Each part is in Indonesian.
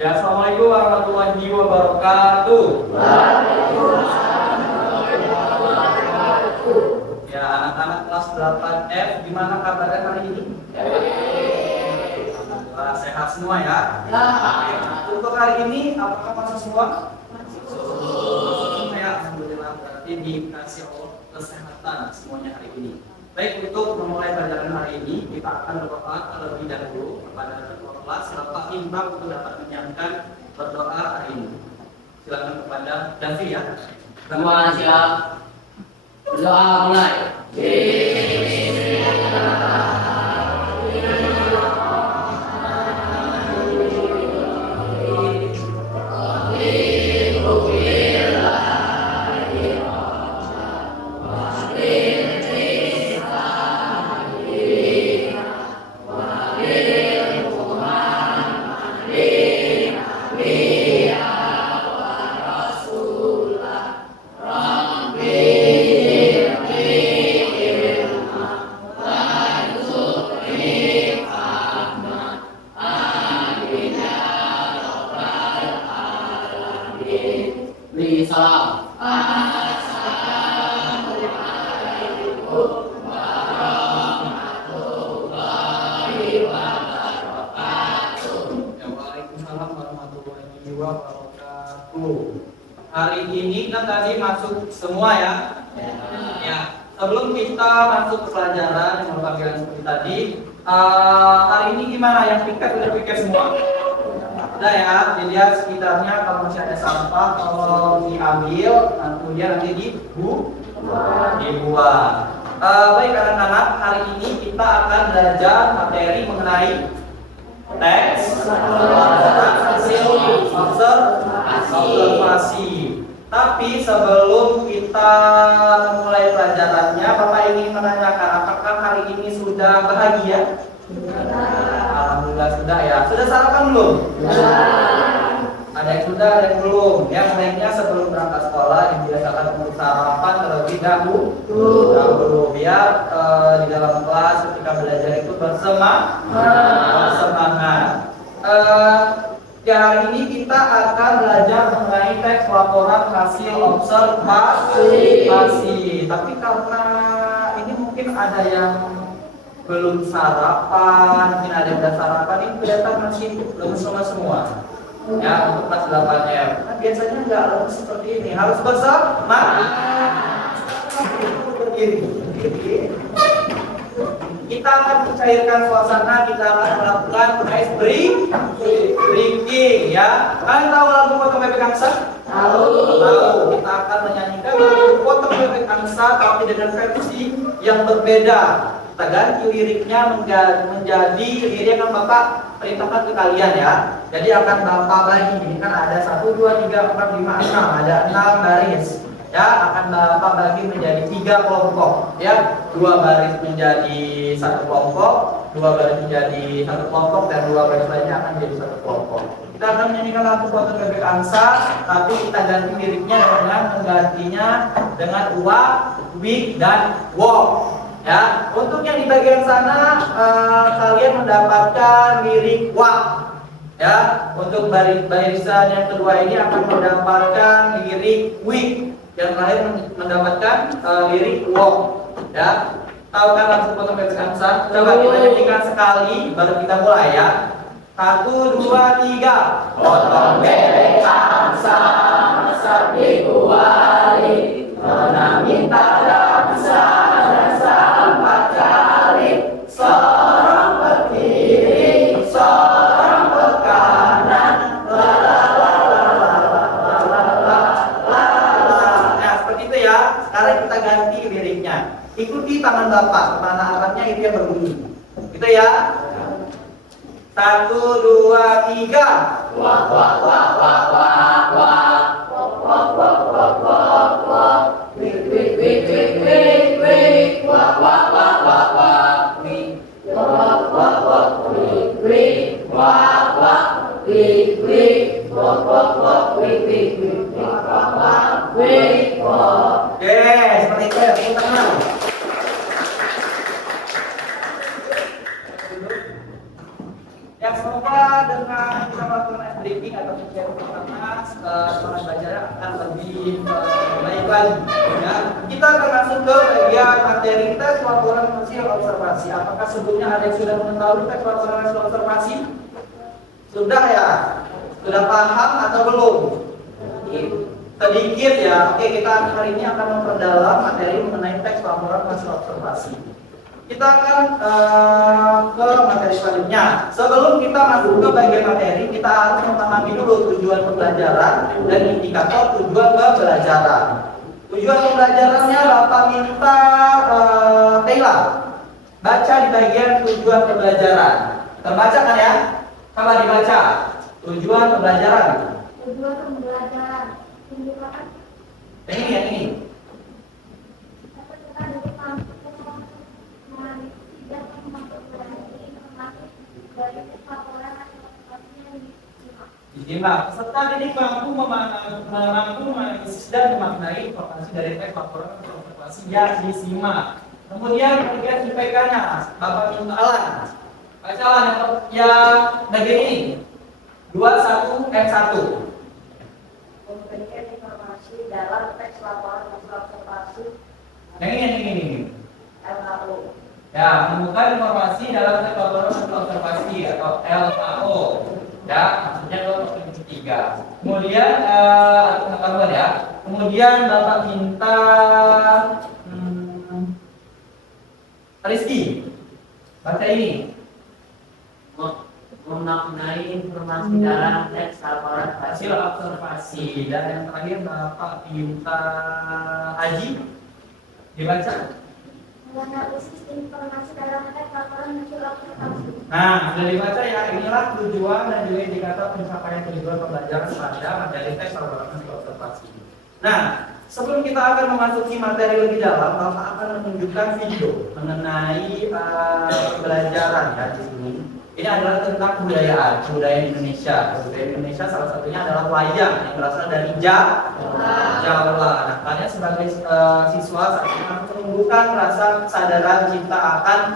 Ya, assalamualaikum warahmatullahi wabarakatuh. Ya, anak-anak kelas 8F, gimana kabarnya hari ini? Alhamdulillah, sehat semua ya? Untuk hari ini, apakah masuk semua? Ya, alhamdulillah, berarti dikasih Allah kesehatan semuanya hari ini. Baik, untuk memulai pelajaran hari ini, kita akan berdoa terlebih dahulu kepada kelas Bapak Imbang untuk dapat menyiapkan berdoa hari ini. Silakan kepada Davi ya. Semua siap. Berdoa mulai. Salam. Waalaikumsalam warahmatullahi wabarakatuh. Hari ini kita tadi masuk semua ya. Ya. Sebelum kita masuk ke pelajaran yang berpanggilan seperti tadi, hari ini gimana? Yang piket udah piket semua? Udah ya, dilihat sekitarnya kalau masih ada sampah, kalau diambil, kemudian nanti dibuang. Baik anak-anak, hari ini kita akan belajar materi mengenai teks, observasi. Tapi sebelum kita mulai pelajarannya, Bapak ingin menanyakan apakah hari ini sudah bahagia? Alhamdulillah sudah ya. Sudah sarapan belum? Ada yang sudah, ada yang belum. Yang baiknya sebelum berangkat sekolah dibiasakan untuk sarapan terlebih dahulu biar di dalam kelas ketika belajar itu bersemangat. Ya, hari ini kita akan belajar mengenai teks laporan hasil observasi. Tapi karena ini mungkin ada yang belum sarapan, mungkin ada yang udah sarapan, ini kelihatan masih belum semua. Ya, untuk kelas 8F. Nah, biasanya nggak harus seperti ini, harus bersemangat. Berdiri. Kita akan mencairkan suasana, kita akan melakukan ice breaking ya. Kalian tahu lagu Potong Bebek Angsa? Tahu. Kita akan menyanyikan lagu Potong Bebek Angsa tapi dengan versi yang berbeda. Kita ganti liriknya menjadi lirik yang Bapak perintahkan ke kalian ya. Jadi akan Bapak bagi, ini kan ada 1, 2, 3, 4, 5, 6, ada 6 baris. Ya, akan Bapak bagi menjadi 3 kelompok ya. 2 baris menjadi 1 kelompok, 2 baris menjadi 1 kelompok, dan 2 baris lainnya akan menjadi 1 kelompok. Kita akan menyanyikan lagu Potong Bebek Angsa, tapi kita ganti liriknya dengan menggantinya dengan week dan walk. Ya, untuk yang di bagian sana kalian mendapatkan lirik walk. Ya, untuk barisan yang kedua ini akan mendapatkan lirik week. Yang terakhir mendapatkan lirik walk. Ya, tahu kan langsung Potong Bebek Angsa? Coba kita nyanyikan sekali baru kita mulai ya. 1, 2, 3. Potong bebek angsa masak di kuali, pernah minta dansa dansa 4 kali. Seorang ke kiri, seorang ke kanan, la la la la la la la la la la. Nah, seperti itu ya. Sekarang kita ganti liriknya. Ikuti tangan Bapak, kemana arahnya itu yang berbunyi. Gitu ya. 1, 2, 3. Wah wah wah wah wah wah. Wah wah wah wah wah. Wik wik wik wik wik wik. Wah wah wah wah wah. Wik. Wah wah wah wik wik. Wah wah wik wik. Wah wah wah wik wik wik. Wah wah wik wah. Oke, seperti itu ya, tepuk tangan. Ya, semoga dengan kita melakukan SD briefing atau sharing pertama, semangat belajarnya akan lebih baik lagi. Ya. Kita akan masuk ke bagian materi tes laporan hasil observasi. Apakah sebelumnya ada yang sudah mengetahui tes laporan hasil observasi? Sudah ya? Sudah paham atau belum? Sedikit ya. Oke, kita hari ini akan memperdalam materi mengenai teks laporan hasil observasi. Kita akan ke materi selanjutnya. Sebelum kita masuk ke bagian materi, kita harus memahami dulu tujuan pembelajaran dan indikator tujuan pembelajaran. Tujuan pembelajarannya Bapak minta Taylor baca di bagian tujuan pembelajaran. Terbaca kan ya? Coba dibaca. Tujuan pembelajaran. Tujuan pembelajaran. Yang ini. Disimak. Peserta didik mampu menganalisis dan memaknai informasi dari teks laporan atau observasi yang disimak. Kemudian bagian IPK-nya, Bapak minta Alan. Bacalah yang bagian ini. 21 F1. Memberikan informasi dalam teks laporan hasil observasi. Yang ini. LHO. Ya, menemukan informasi dalam teks laporan hasil observasi atau LHO. Ya, maksudnya kalau ketiga. Kemudian pengetahuan ya. Kemudian Bapak minta Rizky baca ini. Memaknai informasi dalam teks laporan Hasil observasi. Dan yang terakhir Bapak minta Haji dibaca. Menganalisis informasi dalam teks laporan hasil observasi. Nah, sudah dibaca ya. Inilah tujuan dan juga indikator pencapaian tujuan pembelajaran pada materi teks laporan hasil observasi. Nah, sebelum kita akan memasuki materi lebih dalam, Bapak akan menunjukkan video mengenai pembelajaran ya di sini. Ini adalah tentang kebudayaan Indonesia. Kebudayaan Indonesia salah satunya adalah wayang yang berasal dari Jawa. Nah, kalian sebagai siswa saat ini harus menumbuhkan rasa kesadaran cinta akan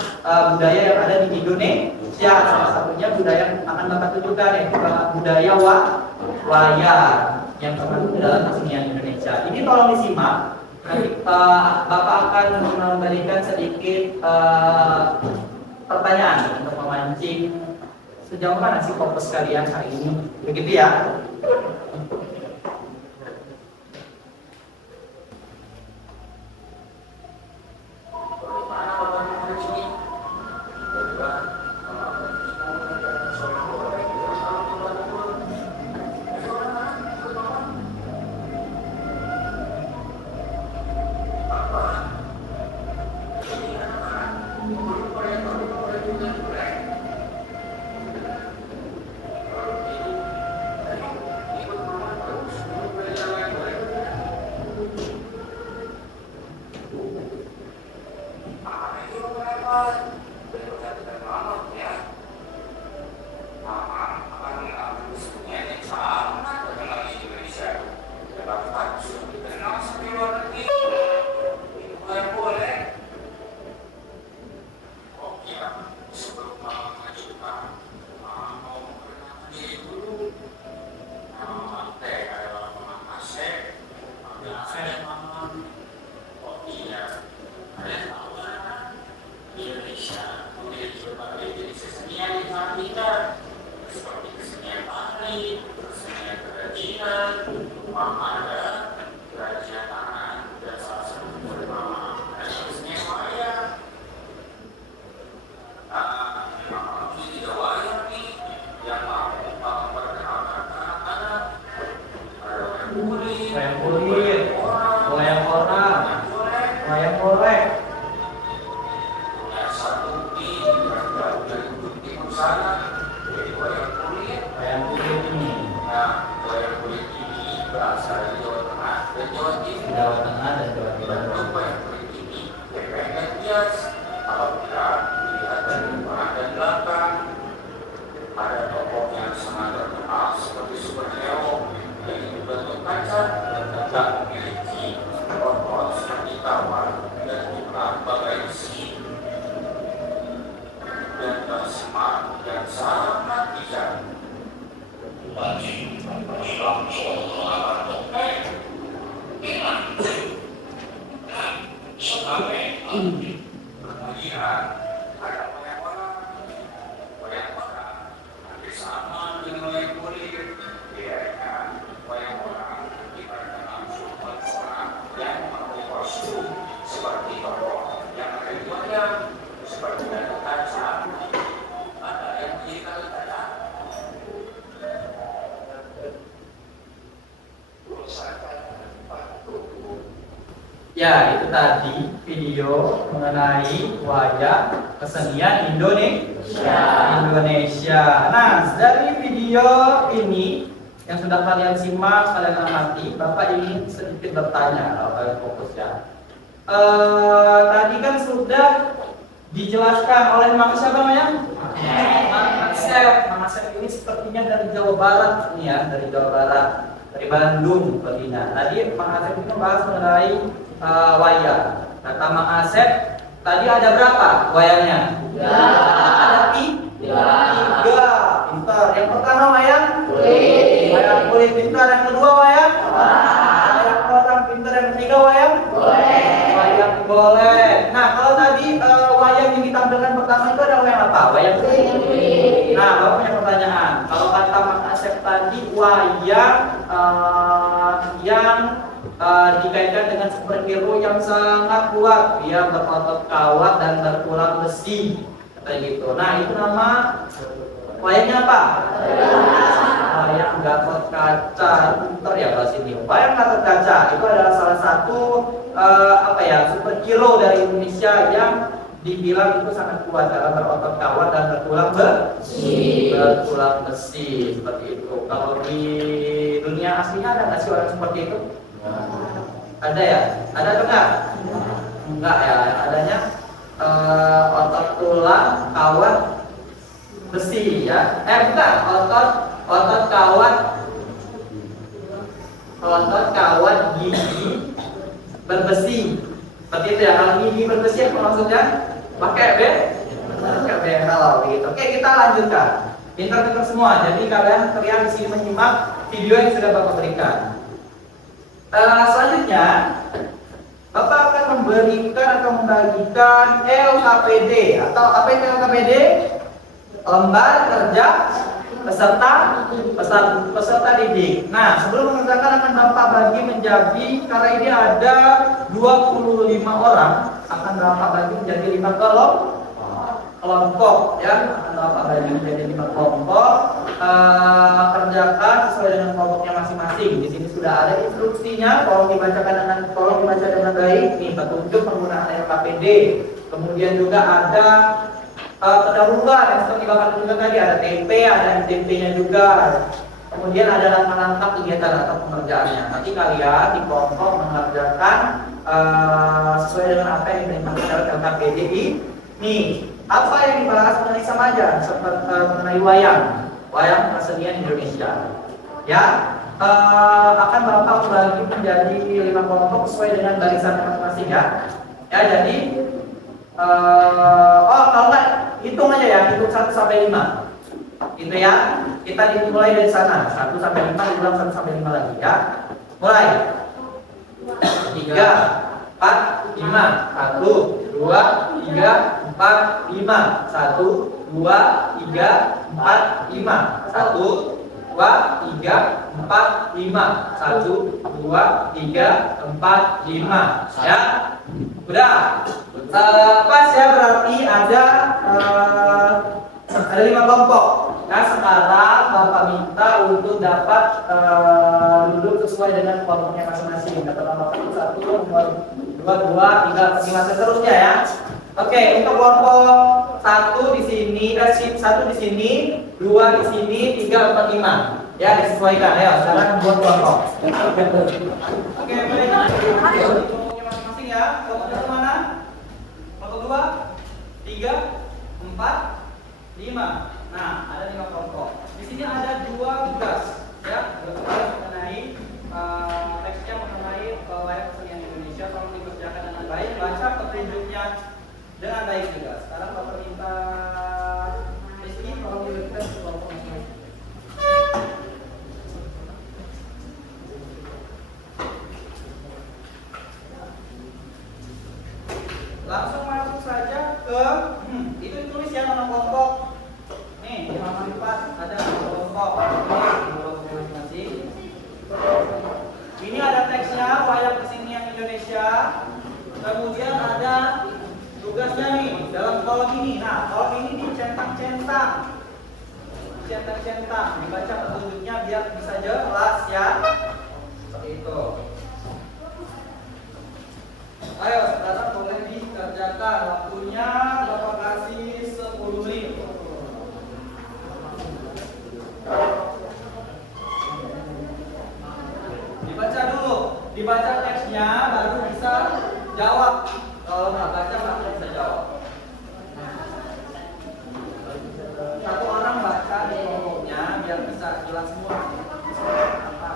budaya yang ada di Indonesia. Salah satunya budaya yang akan Bapak tunjukkan yaitu budaya wayang yang termasuk dalam kesenian Indonesia. Ini tolong disimak. Nanti Bapak akan memberikan sedikit pertanyaan untuk memancing sejauh mana sih fokus kalian hari ini. Begitu ya. Wayang kulit, wayang orang, wayang golek. Wayang kulit ini. Jawa Tengah dan Jawa Timur. Ada tokoh yang sangat terkenal seperti superhero yang berbentuk kaca dan tidak memiliki botol seperti tawar dan bukan bagai besi dan tersemak dan sangat bijak. Ya, itu tadi video mengenai wayang kesenian Indonesia. Nah, dari video ini yang sudah kalian simak, kalian amati, Bapak ingin sedikit bertanya kalau kalian fokus ya. Tadi kan sudah dijelaskan oleh Mang siapa namanya? Mang Asep ini sepertinya dari Jawa Barat nih ya, dari Jawa Barat, dari Bandung sepertinya. Tadi Mang Asep itu membahas mengenai wayang. Kata Mang Asep, tadi ada berapa wayangnya? Ada tiga. Pintar. Yang pertama wayang kulit. Wayang kulit pintar. Yang kedua wayang wayang orang pintar. Yang ketiga wayang wayang golek. Nah, kalau tadi wayang yang ditampilkan pertama itu ada wayang apa? Wayang kulit. Nah, Bapak punya pertanyaan. Kalau kata Mang Asep tadi wayang yang dikaitkan dengan superhero yang sangat kuat, dia berotot kawat dan bertulang besi, kayak gitu. Nah, itu nama wayangnya apa? Wayang Gatot Kaca. Pintar ya bahasa ini. Wayang Gatot Kaca itu adalah salah satu superhero dari Indonesia yang dibilang itu sangat kuat dalam berotot kawat dan bertulang besi seperti itu. Kalau di dunia aslinya ada nggak sih orang seperti itu? Ada ya? Ada atau enggak? Enggak ya, adanya otot tulang kawat besi ya. Bukan, otot kawat gigi berbesi. Seperti itu ya. Kalau gigi berbesi apa maksudnya? Pakai behel gitu. Oke, kita lanjutkan. Pintar-pintar semua. Jadi kalian di sini menyimak video yang sudah Bapak berikan. Selanjutnya, Bapak akan memberikan atau membagikan LKPD atau apa itu LKPD? Lembar kerja peserta didik. Nah, sebelum mengerjakan akan Bapak bagi menjadi, karena ini ada 25 orang, akan Bapak bagi menjadi 5 kelompok ya. Akan Bapak bagi menjadi 5 kelompok. Kerjakan sesuai dengan kelompoknya masing-masing. Di sini sudah ada instruksinya, tolong dibaca dengan baik. Nih, petunjuk penggunaan LKPD. Kemudian juga ada pendahuluan yang seperti Bapak tunjukkan tadi, ada TP, ada MTP-nya juga. Kemudian ada langkah-langkah kegiatan atau pengerjaannya. Nanti kalian di kelompok mengerjakan sesuai dengan apa yang dimaksud dalam LKPD ini. Apa yang dibahas mengenai sama aja seperti mengenai wayang kesenian Indonesia. Ya, akan Bapak bagi menjadi 5 kelompok sesuai dengan barisan masing-masing ya. Ya, jadi kalau nggak hitung aja ya, hitung 1 sampai 5. Gitu ya. Kita dimulai dari sana. 1 sampai 5, diulang 1 sampai 5 lagi ya. Mulai. 3 4 5. 1 2 3 4 5. 1 2 3 4 5. 1 2 3 4 5. 1 2 3 4 5. Ya. Udah. Pas ya, berarti ada 5 kelompok. Nah, sekarang Bapak minta untuk dapat duduk sesuai dengan kelompoknya masing-masing. Kata Bapak 1, 2, 3, 5 seterusnya ya. Oke, untuk kelompok 1 di sini, 1 di sini, 2 di sini, 3, 4, 5. Ya, disesuaikan ya. Sekarang buat kelompok. Oke, boleh. Kelompoknya masing-masing ya. Kelompok satu mana? Kelompok 2, 3, 4, 5. Nah, ada 5 kelompok. Di sini ada 2 tugas ya. 2 tugas mengenai teksnya mengenai wayang kesenian Indonesia. Tolong dikerjakan dengan baik, baca petunjuknya dengan baik juga. Sekarang Bapak minta Rizky tolong diberikan ke kelompok masing-masing. Langsung masuk saja ke itu ditulis ya nama kelompok. Nih, di halaman 4 ada nama kelompok. Kelompok masing-masing. Ini ada teksnya wayang kesenian Indonesia. Kemudian ada tugasnya nih dalam kolom ini. Nah, kolom ini dicetak-cetak. Dicetak-cetak, dibaca petunjuknya biar bisa jelas ya. Seperti itu. Dibaca teksnya baru bisa jawab. Kalau nggak baca nggak bisa jawab. Satu orang baca di kelompoknya biar bisa jelas semua. Apa?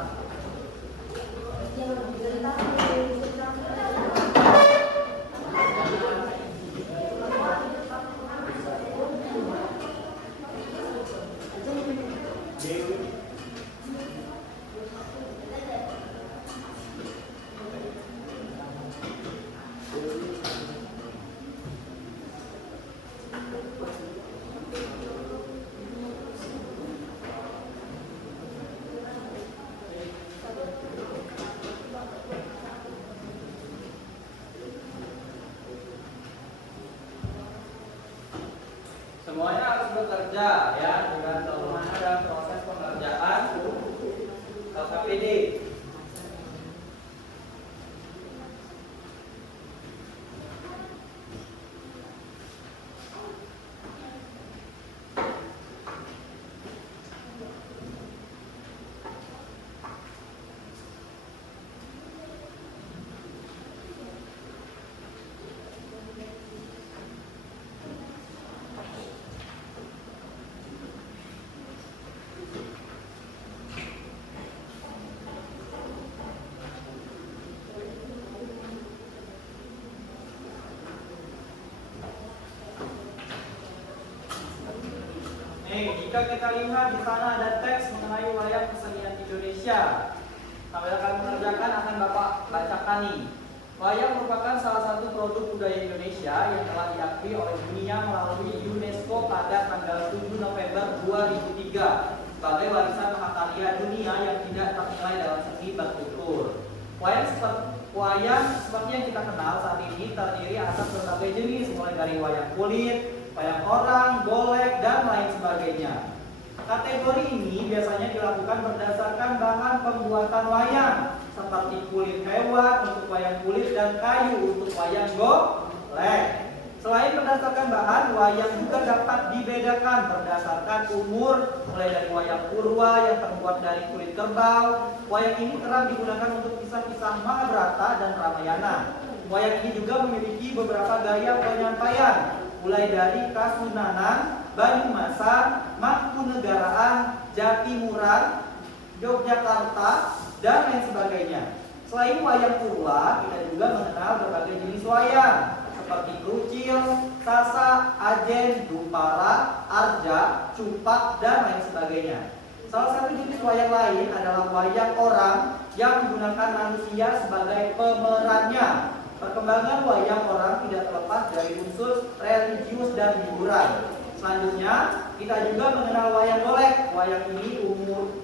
Semuanya harus bekerja ya dengan semuanya dan proses pengerjaan LKPD. Jika kita lihat di sana ada teks mengenai wayang kesenian Indonesia, sambil akan mengerjakan akan Bapak bacakan nih. Wayang merupakan salah satu produk budaya Indonesia yang telah diakui oleh dunia melalui UNESCO pada tanggal 7 November 2003 sebagai warisan mahakarya dunia yang tidak ternilai dalam segi bertutur. Wayang seperti yang kita kenal saat ini terdiri atas berbagai jenis, mulai dari wayang kulit, wayang orang, golek, dan lain sebagainya. Kategori ini biasanya dilakukan berdasarkan bahan pembuatan wayang, seperti kulit hewan untuk wayang kulit dan kayu untuk wayang golek. Selain berdasarkan bahan, wayang juga dapat dibedakan berdasarkan umur, mulai dari wayang purwa yang terbuat dari kulit kerbau. Wayang ini kerap digunakan untuk kisah-kisah Mahabharata dan Ramayana. Wayang ini juga memiliki beberapa gaya penyampaian, mulai dari Kasunanan, Banyumasan, Mangkunegaraan, Jatimuran, Yogyakarta, dan lain sebagainya. Selain wayang purwa, kita juga mengenal berbagai jenis wayang seperti Krucil, Sasa, Ajen, Dumpara, Arja, Cumpak, dan lain sebagainya. Salah satu jenis wayang lain adalah wayang orang yang menggunakan manusia sebagai pemerannya. Perkembangan wayang orang tidak terlepas dari unsur religius dan hiburan. Selanjutnya, kita juga mengenal wayang golek. Wayang ini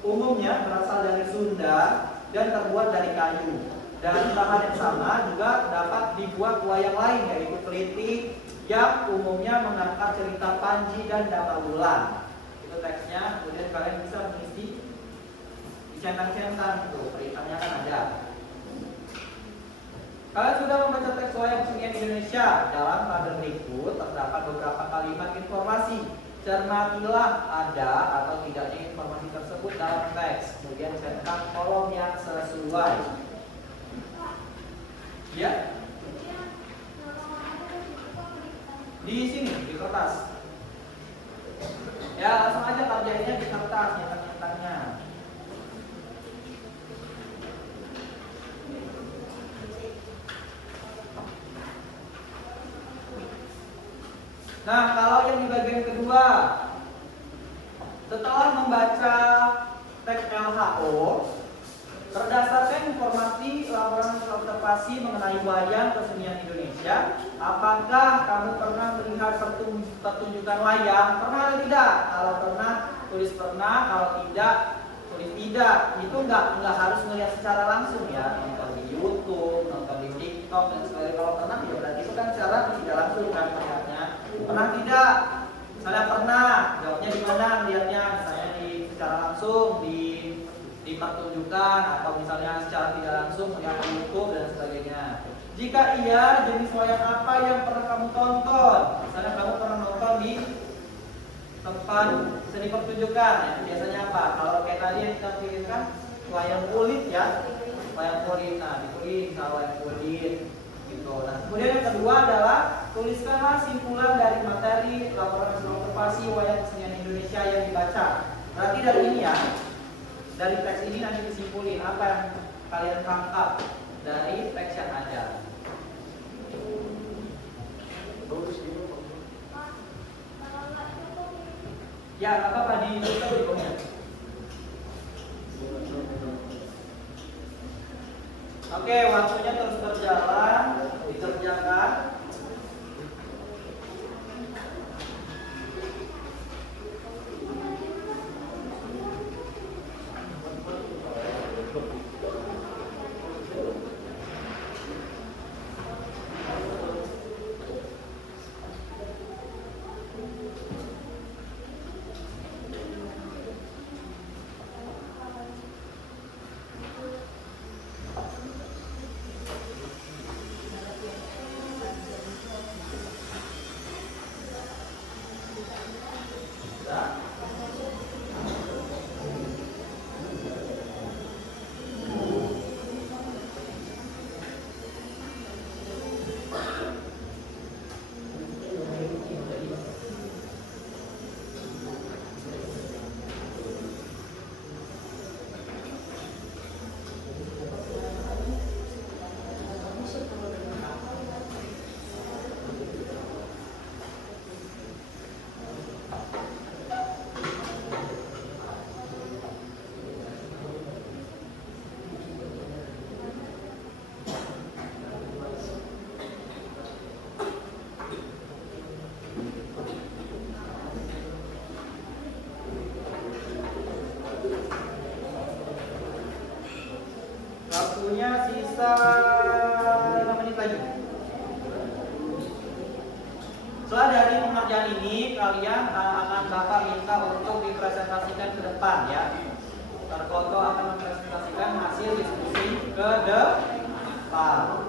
umumnya berasal dari Sunda dan terbuat dari kayu. Dan bahan yang sama juga dapat dibuat wayang lain, yaitu kelitik yang umumnya mengangkat cerita Panji dan Damalulan. Itu teksnya, kemudian kalian bisa mengisi di centang-centang itu, perintahnya kan ada. Kalian sudah membaca teks wayang kesenian Indonesia. Dalam tabel berikut terdapat beberapa kalimat informasi. Cermatilah ada atau tidaknya informasi tersebut dalam teks. Kemudian centang kolom yang sesuai. Ya, di sini di kertas. Ya, langsung aja kerjainnya di kertas, nyetak-nyetaknya. Nah, kalau yang di bagian kedua, setelah membaca teks LHO, berdasarkan informasi laporan observasi mengenai wayang kesenian Indonesia, apakah kamu pernah melihat pertunjukan wayang? Pernah atau tidak? Kalau pernah, tulis pernah. Kalau tidak, tulis tidak. Itu nggak harus melihat secara langsung ya, nonton di YouTube, nonton di TikTok dan sebagainya. Kalau pernah, ya berarti itu kan secara tidak langsung kan melihatnya. Pernah tidak? Misalnya pernah, jawabnya di mana melihatnya? Misalnya secara langsung di pertunjukan atau misalnya secara tidak langsung melihat di YouTube dan sebagainya. Jika iya, jenis wayang apa yang pernah kamu tonton? Misalnya kamu pernah nonton di tempat seni pertunjukan, ya, biasanya apa? Kalau kayak tadi yang kita pilihkan wayang kulit ya, wayang kulit. Nah, ditulis kalau wayang kulit gitu. Nah, kemudian yang kedua adalah tuliskanlah simpulan dari materi laporan hasil observasi wayang kesenian Indonesia yang dibaca. Berarti dari ini ya, dari teks ini nanti disimpulin apa yang kalian tangkap dari teks yang ada. Ya, nggak apa-apa di dokumen. Oke, waktunya terus berjalan, dikerjakan. Waktunya sisa 5 menit lagi. Setelah dari pengerjaan ini, kalian akan Bapak minta untuk dipresentasikan ke depan ya. Terkoto akan mempresentasikan hasil diskusi ke depan.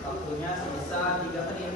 Waktunya sisa 3 menit.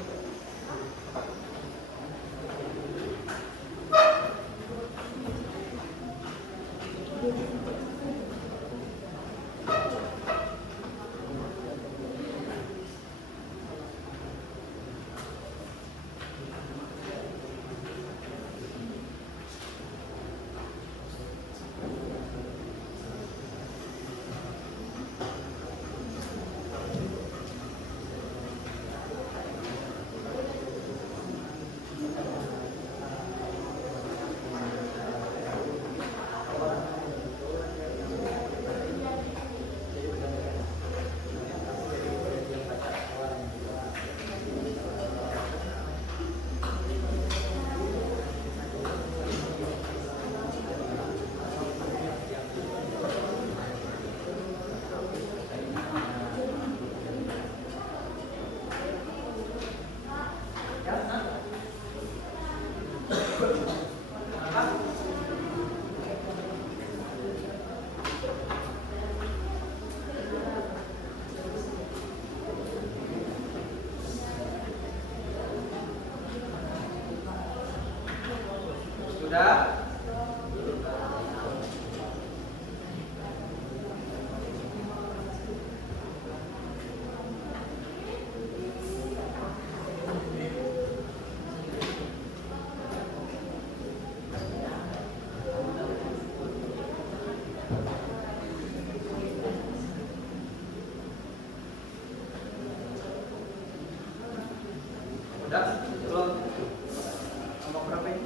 Sudah? Udah? Belum? Nomor berapa ini?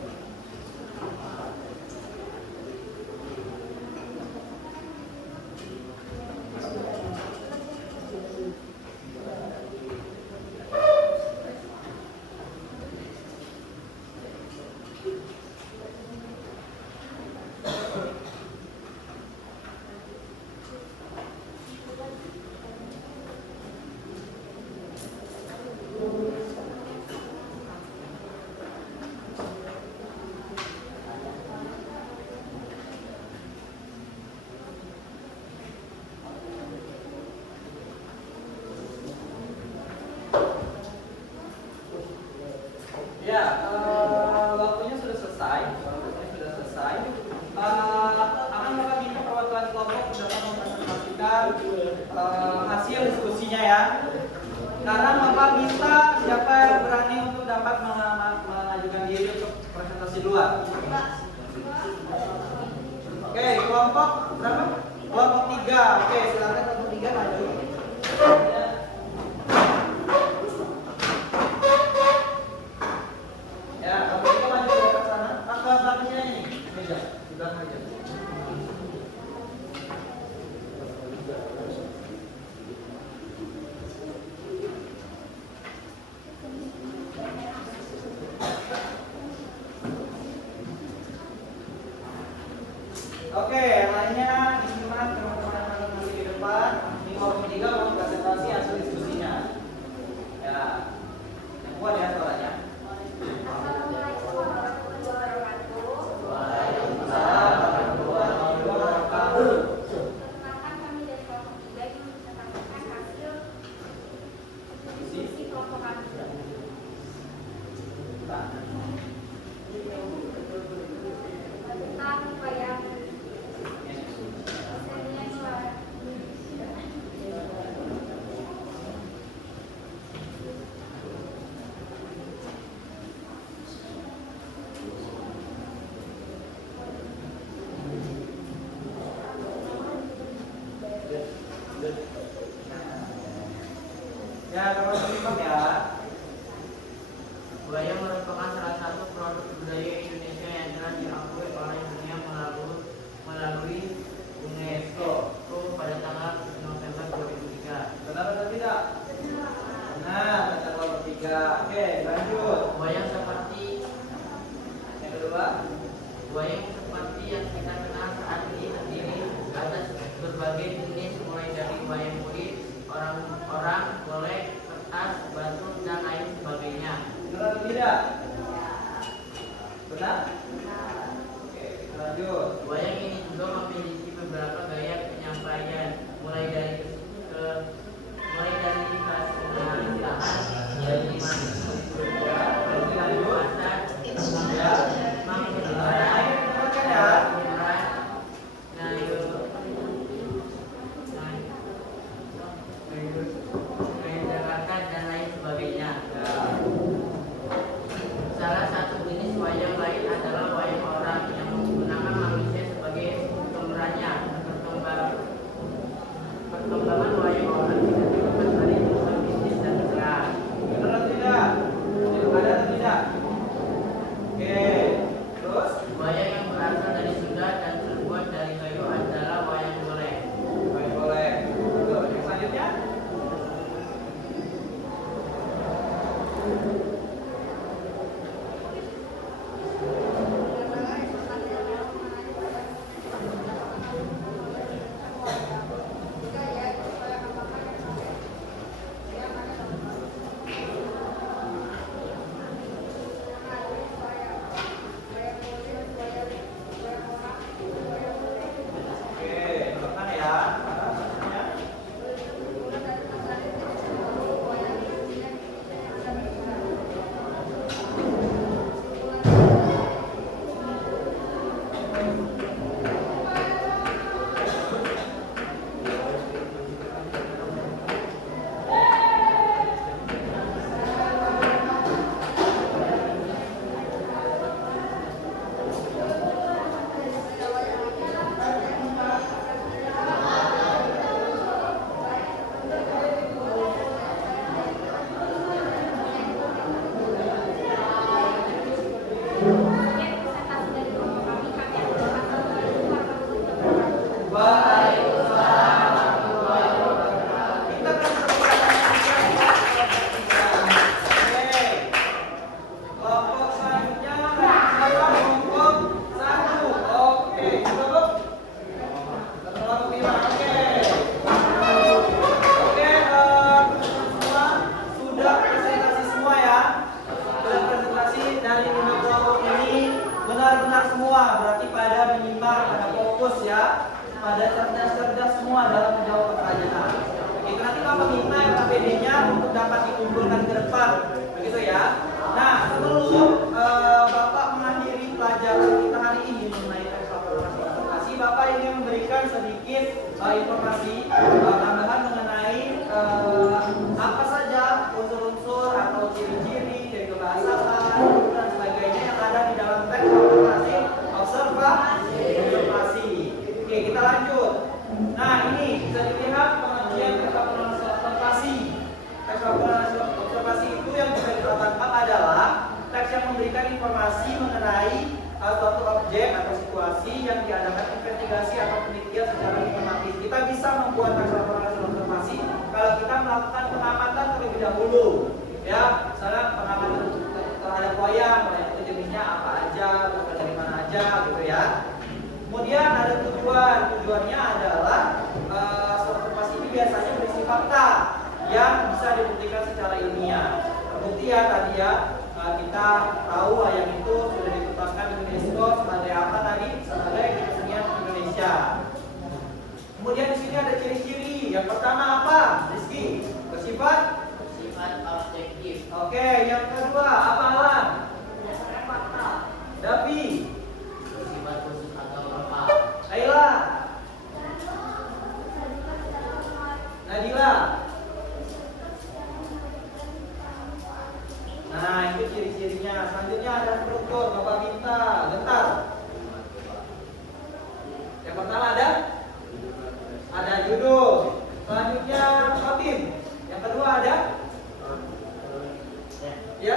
Ya, waktunya sudah selesai. Akan Bapak minta perwakilan kelompok dapat mempresentasikan hasil diskusinya ya. Karena Bapak minta siapa yang berani untuk dapat mengajukan diri untuk presentasi duluan. Oke, kelompok berapa? Kelompok 3. Oke, silakan kelompok 3 maju. Ya, kelompok 3 maju ke sana. Ke belakangnya ini. Meja, di belakang aja. Oke, yang lainnya disimak teman-teman nanti di depan. Ini kelompok 3 mau presentasi hasil diskusinya. Ya, yang kuat ya suaranya. Assalamualaikum warahmatullahi wabarakatuh. Waalaikumsalam warahmatullahi wabarakatuh. Perkenalkan kami dari kelompok 3 yang mempresentasikan hasil diskusi kelompok kami. Tentang wayang kesenian luar. Ya, terus simak ya. Wayang merupakan salah satu produk budaya Indonesia yang telah diakui oleh dunia melalui UNESCO pada tanggal 7 November 2003. Benar atau tidak? Nah, kata kelompok 3. Oke, lanjut. Wayang seperti Yang kedua. yang kita kenal saat ini terdiri atas berbagai jenis mulai dari wayang kulit, orang-orang, golek, kertas, batu, dan lain sebagainya. Benar atau tidak? Benar? Oke, kita lanjut. Wayang ini juga memiliki beberapa gaya penyampaian, mulai dari kesulitan, dan lain sebagainya. Salah satu jenis wayang lain adalah wayang orang yang menggunakan manusia sebagai pemerannya. pada cerdas-cerdas semua dalam menjawab pertanyaan. Begitu, nanti Bapak minta KPD-nya untuk dapat dikumpulkan ke depan, begitu ya. Nah, sebelum Bapak mengakhiri pelajaran kita hari ini mengenai teks laporan informasi, Bapak ingin memberikan sedikit informasi tambahan mengenai apa saja unsur-unsur atau ciri-ciri dari kebahasaan dan sebagainya yang ada di dalam teks observasi. Oke, kita lanjut. Nah, ini bisa dilihat pengertian teks laporan observasi. Teks laporan observasi itu yang bisa kita tangkap adalah teks yang memberikan informasi mengenai suatu objek atau situasi yang diadakan investigasi atau penelitian secara sistematis. Kita bisa membuat teks laporan observasi kalau kita melakukan pengamatan terlebih dahulu, ya, misalnya pengamatan terhadap wayang itu jenisnya apa aja, berasal dari mana aja, gitu ya. Kemudian ada tujuannya adalah observasi ini biasanya berisi fakta yang bisa dibuktikan secara ilmiah. Terbukti ya tadi ya, kita tahu wayang itu sudah ditetapkan UNESCO sebagai apa tadi? Sebagai kesenian Indonesia. Kemudian di sini ada ciri-ciri. Yang pertama apa? Rizky, bersifat objektif. Oke, yang kedua apa Alan? Davi, Bersifat khusus atau lengkap. Laila, Nadila. Nah, itu ciri-cirinya. Selanjutnya ada struktur, Bapak minta. Bentar. Yang pertama ada judul. Selanjutnya Fatim. Yang kedua ada ya?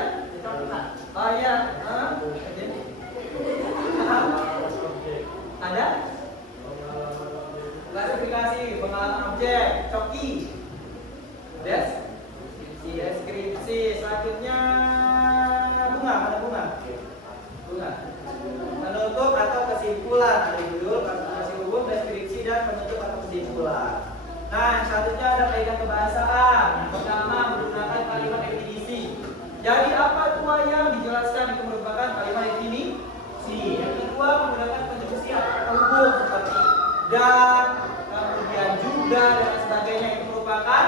Oh iya. Ada? Klasifikasi, pengalaman objek, coki. Deskripsi. Selanjutnya bunga, mana bunga? Penutup atau kesimpulan. Ada judul, klasifikasi umum, deskripsi dan penutup atau kesimpulan. Nah, yang selanjutnya ada kaidah kebahasaan. Yang pertama menggunakan kalimat definisi. Jadi apa itu wayang? Dijelaskan itu merupakan kalimat definisi. Yang kedua menggunakan konjungsi atau kata hubung seperti dan, kemudian juga dan sebagainya, itu merupakan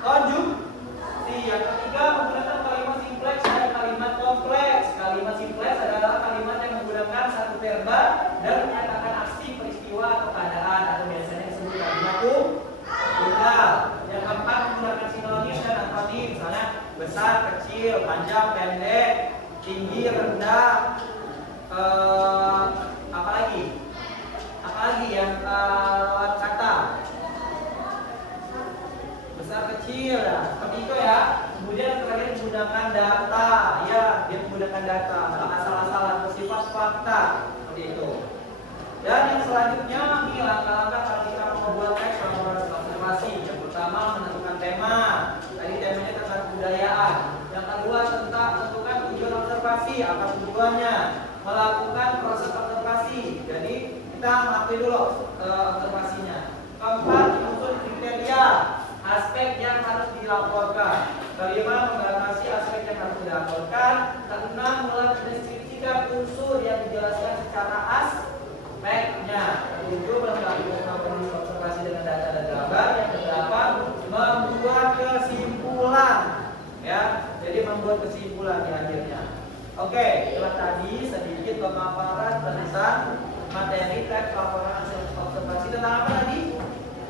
konjungsi. Yang ketiga menggunakan kalimat simpleks dan kalimat kompleks. Kalimat simpleks adalah kalimat yang menggunakan satu verba dan menyatakan aksi, peristiwa atau keadaan, atau biasanya disebut kalimat tunggal. Yang keempat menggunakan sinonim dan antonim, misalnya besar, kecil, panjang, pendek, tinggi, rendah, apalagi yang lawan kata besar, kecil, ya seperti itu ya. Kemudian terakhir menggunakan data, ya dia menggunakan data, asal-asalan, bersifat fakta, seperti itu. Dan yang selanjutnya ini langkah-langkah kalau kita membuat teks laporan observasi. Yang pertama menentukan tema. Tadi temanya tentang kebudayaan. Yang kedua tentukan tujuan observasi, apa tujuannya. Melakukan proses observasi. Jadi kita mengakui dulu observasinya. Keempat, menyusun kriteria aspek yang harus dilaporkan. Kelima, membatasi aspek yang harus dilaporkan. Keenam, mendeskripsikan unsur yang dijelaskan secara aspeknya. Ketujuh, melakukan observasi dengan data dan gambar. Yang kedelapan, membuat kesimpulan. Ya, jadi membuat kesimpulan di akhirnya. Oke, itulah tadi sedikit pemaparan tentang materi teks laporan observasi tentang apa tadi?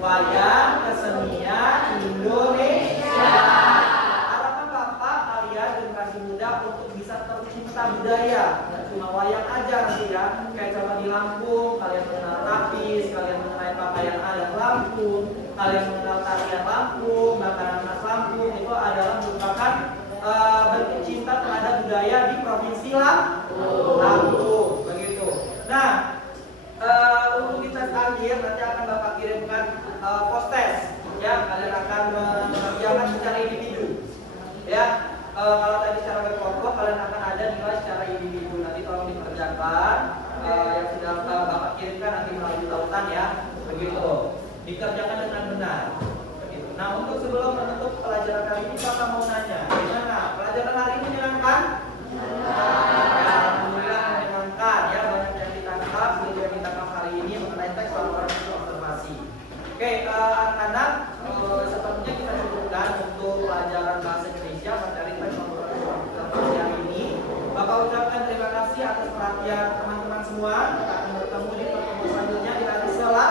Wayang kesenian Indonesia. Harapan Bapak kalian generasi muda untuk bisa tercinta budaya. Tidak cuma wayang aja nanti ya. Kayak coba di Lampung, kalian mengenal tapis, kalian mengenal pakaian adat Lampung, kalian mengenal tarian Lampung, makanan khas Lampung. Itu adalah merupakan bentuk cinta terhadap budaya di provinsi Lampung. Begitu. Nah, untuk kita akhir nanti akan Bapak kirimkan post-test, ya. Kalian akan mengerjakan secara individu, ya. Kalau tadi secara berkelompok, kalian akan ada nilai secara individu. Nanti tolong dikerjakan yang sudah Bapak kirimkan nanti melalui tautan, ya. Begitu. Dikerjakan dengan benar. Begitu. Nah, untuk sebelum menutup pelajaran kali ini, Bapak mau nanya, gimana? Pelajaran hari ini menyenangkan? Alhamdulillah menyenangkan, ya. Banyak yang ditangkap, yang ditangkap hari ini mengenai teks laporan ucapkan terima kasih atas perhatian teman-teman semua. Kita akan bertemu di pertemuan selanjutnya di hari setelah